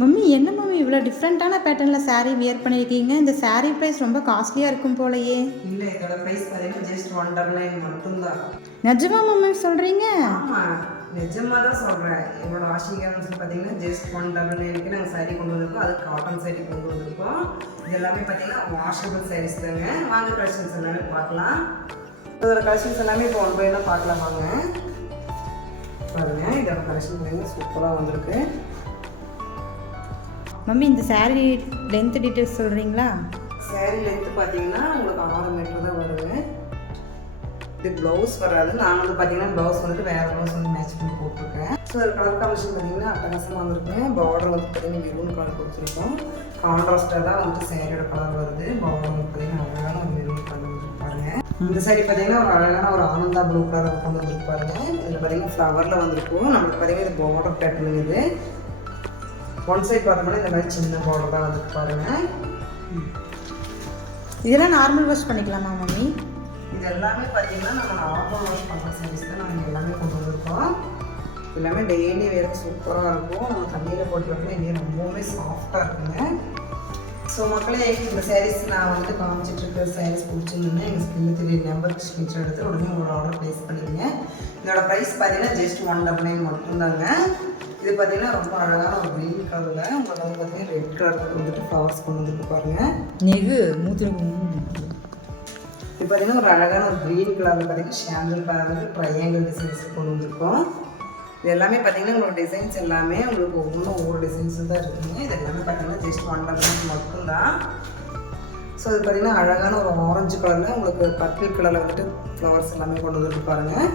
Mummy என்ன mummy இவ்வளோ டிஃப்ரெண்ட்டான பேட்டர்னில் saree வியர் பண்ணியிருக்கீங்க? இந்த saree ப்ரைஸ் ரொம்ப காஸ்ட்லியாக இருக்கும் போலயே. இல்லை, இதோட ப்ரைஸ் பார்த்தீங்கன்னா ஜஸ்ட் 199 மட்டும்தான். நிஜமா மம்மி சொல்கிறீங்க? ஆமாம், நிஜமாக தான் சொல்கிறேன். என்னோட வாஷிங் கேரன்ஸ் பார்த்தீங்கன்னா ஜஸ்ட் 199க்கு நாங்கள் saree கொண்டு வந்திருக்கோம். அது காட்டன் saree கொண்டு வந்திருக்கோம். இது எல்லாமே பார்த்தீங்கன்னா வாஷபிள் sarees தாங்க. வாங்க கலெக்ஷன்ஸ் எல்லாமே பார்க்கலாம். இதோட கலெக்ஷன்ஸ் எல்லாமே இப்போ ஒன் பை ஒன்னாக பார்க்கலாம் வாங்க. பாருங்கள், இதோட கலெக்ஷன் பார்த்தீங்கன்னா சூப்பராக வந்திருக்கு. மம்மி இந்த saree லென்த் டீட்டெயில்ஸ் சொல்கிறீங்களா? saree லென்த்து பார்த்தீங்கன்னா உங்களுக்கு 6 மீட்டர் தான் வருங்க. இது ப்ளவுஸ் வராது. நான் வந்து பார்த்தீங்கன்னா ப்ளவுஸ் வந்துட்டு வேறு ப்ளவுஸ் வந்து மேட்ச் பண்ணி போட்டிருக்கேன். ஸோ அது கலர் காம்பினேஷன் பார்த்தீங்கன்னா அட்டகாசமாக வந்துருக்குங்க. பார்டர் வந்து பார்த்தீங்கன்னா மெரூன் கலர் கொடுத்துருக்கோம். கான்ட்ராஸ்டாக தான் வந்துட்டு சேரீயோட கலர் வருது. பார்டர் வந்து பார்த்தீங்கன்னா அழகான ஒரு மெரூன் கலர் வந்துருக்கு பாருங்கள். இந்த saree பார்த்தீங்கன்னா ஒரு அழகான ஒரு ஆனந்தா ப்ளூ கலர் கொண்டு வந்துருக்கு பாருங்கள். இதில் பார்த்தீங்கன்னா ஃப்ளவரில் வந்துருக்கும். நம்மளுக்கு பார்த்தீங்கன்னா இது பார்டர் பேட்டர்ன். இது ஒன் சைட் பார்த்தோம்னா இந்த மாதிரி சின்ன பார்டர் தான் வந்துட்டு பாருங்கள். இதெல்லாம் நார்மல் வாஷ் பண்ணிக்கலாமா மம்மி? இது எல்லாமே பார்த்தீங்கன்னா நம்ம நார்மல் வாஷ் பண்ணுற சாரீஸ் தான் நம்ம எல்லாமே கொண்டு வந்திருக்கோம். எல்லாமே டெய்லி வேறு சூப்பராக இருக்கும். நம்ம தண்ணியில் போட்டு வைக்கணும். இன்னும் ரொம்பவுமே சாஃப்டாக இருக்குங்க. ஸோ மக்களே, இந்த சாரீஸ் நான் வந்துட்டு காமிச்சிட்ருக்க சாரீஸ் பிடிச்சிருந்தேன்னா எங்கள் ஸ்கில் தெரிய நம்பருக்கு ஸ்க்ரீன்ஷாட் எடுத்து உடனே உங்களோட ஆர்டர் ப்ளேஸ் பண்ணிடுங்க. இதோட ப்ரைஸ் பார்த்தீங்கன்னா ஜஸ்ட் 199 மட்டும்தாங்க. இது பார்த்தீங்கன்னா ரொம்ப அழகான ஒரு க்ரீன் கலரில் உங்களுக்கு வந்து பார்த்தீங்கன்னா ரெட் கலருக்கு வந்துட்டு ஃப்ளவர்ஸ் கொண்டு வந்துட்டு பாருங்கள். நெகு மூத்திருக்கு. இது பார்த்தீங்கன்னா ஒரு அழகான ஒரு க்ரீன் கலரில் பார்த்தீங்கன்னா ஷாண்டல் கலருக்கு ட்ரையாங்கிள் டிசைன்ஸ் கொண்டு வந்திருக்கோம். இது எல்லாமே பார்த்தீங்கன்னா உங்களோட டிசைன்ஸ் எல்லாமே உங்களுக்கு ஒவ்வொரு டிசைன்ஸ் தான் இருக்குங்க. இது எல்லாமே பார்த்தீங்கன்னா ஜஸ்ட் 199 மட்டும்தான். ஸோ இது பார்த்தீங்கன்னா அழகான ஒரு ஆரஞ்சு கலரில் உங்களுக்கு பர்பிள் கலரில் வந்துட்டு ஃப்ளவர்ஸ் எல்லாமே கொண்டு வந்துட்டு பாருங்கள்.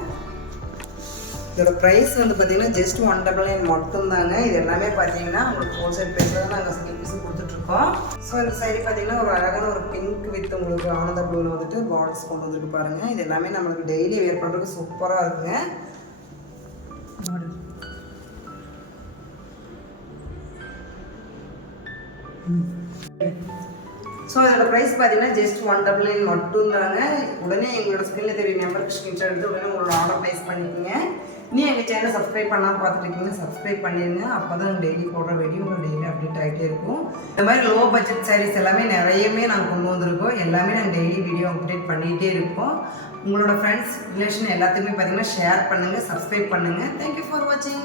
இதோட ப்ரைஸ் வந்து பார்த்தீங்கன்னா ஜஸ்ட் 199 மட்டும்தாங்க. இது எல்லாமே பார்த்தீங்கன்னா உங்களுக்கு ஹோல்சேல் ப்ரைஸில் தான் நாங்கள் சிங்கிள் பீஸும் கொடுத்துட்ருக்கோம். ஸோ இந்த சைடு பார்த்தீங்கன்னா ஒரு அழகான ஒரு பிங்க் வித் உங்களுக்கு ஆனந்த ப்ளூவில் வந்துட்டு பார்டர்ஸ் கொண்டு வந்துருக்கு பாருங்கள். இது எல்லாமே நம்மளுக்கு டெய்லி வேர் பண்ணுறதுக்கு சூப்பராக இருக்குங்க. ஸோ இதோட ப்ரைஸ் பார்த்தீங்கன்னா ஜஸ்ட் 199 மட்டும்தாங்க. உடனே எங்களோட ஸ்கிரீனில் தெரிய நம்பருக்கு ஸ்க்ரீன்ஷாட் எடுத்து உடனே உங்களோட ஆர்டர் ப்ளேஸ் பண்ணிக்கோங்க. நீ எங்கள் சேனலை சப்ஸ்கிரைப் பண்ணாமல் பார்த்துருக்கீங்க, சப்ஸ்கிரைப் பண்ணிடுங்க. அப்போ தான் டெய்லி போடுற வீடியோ உங்களுக்கு டெய்லி அப்டேட் ஆகிட்டே இருக்கும். இந்த மாதிரி லோ பட்ஜெட் சாரீஸ் எல்லாமே நிறையவே நாங்கள் கொண்டு வந்திருக்கோம். எல்லாமே நாங்கள் டெய்லி வீடியோ அப்டேட் பண்ணிகிட்டே இருப்போம். உங்களோட ஃப்ரெண்ட்ஸ் ரிலேஷன் எல்லாத்தையுமே பார்த்தீங்கன்னா ஷேர் பண்ணுங்கள், சப்ஸ்கிரைப் பண்ணுங்கள். தேங்க்யூ ஃபார் வாட்சிங்.